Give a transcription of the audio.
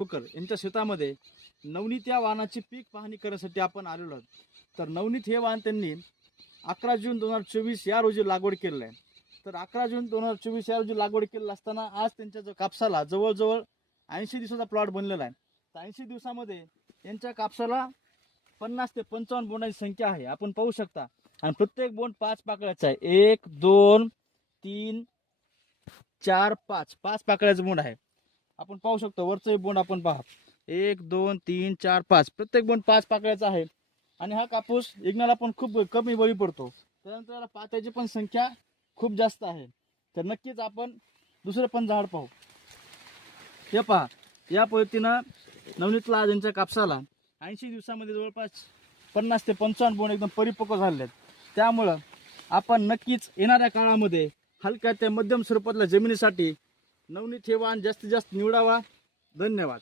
ठोकर यांच्या शेतामध्ये नवनीत या वाहनाची पीक पाहणी करण्यासाठी आपण आलेलो आहोत. तर नवनीत हे वाहन त्यांनी अकरा जून दोन हजार चोवीस या रोजी लागवड केलेलं आहे. तर अकरा जून दोन हजार चोवीस या रोजी लागवड केलेलं असताना आज त्यांच्या जो कापसाला जवळजवळ ऐंशी दिवसाचा प्लॉट बनलेला आहे. तर ऐंशी दिवसामध्ये यांच्या कापसाला पन्नास ते पंचावन्न बोंडाची संख्या आहे. आपण पाहू शकता. आणि प्रत्येक बोंड पाच पाकळ्याचा आहे. एक दोन तीन चार पाच. पाच पाकळ्याचं बोंड आहे. आपण पाहू शकतो वरचंही बोंड आपण पहा एक दोन तीन चार पाच. प्रत्येक बोंड पाच पाकळ्याचा आहे. आणि हा कापूस इग्नाला पण खूप कमी बळी पडतो. त्यानंतर पात्याची पण संख्या खूप जास्त आहे. तर नक्कीच आपण दुसरं पण झाड पाहू. हे पहा या पद्धतीनं नवनीतला आज यांच्या कापसाला ऐंशी दिवसामध्ये जवळपास पन्नास ते पंचावन्न बोंड एकदम परिपक्व झालेले आहेत. त्यामुळं आपण नक्कीच येणाऱ्या काळामध्ये हलक्या ते मध्यम स्वरूपातल्या जमिनीसाठी नवनीत हे वाहन जास्तीत जास्त निवडावा. धन्यवाद.